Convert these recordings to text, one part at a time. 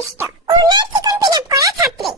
বিশিষ্ট উন্নয়ন চিকন পিনআপ করা ছাত্রী।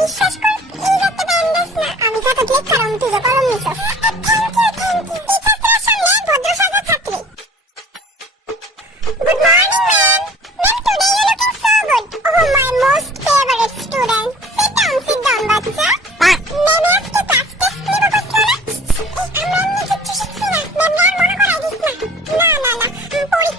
বিশ্বাস কর এই রাতে ব্যান্ড না আমি যত ক্লিক করাম তুই কলম নিছস।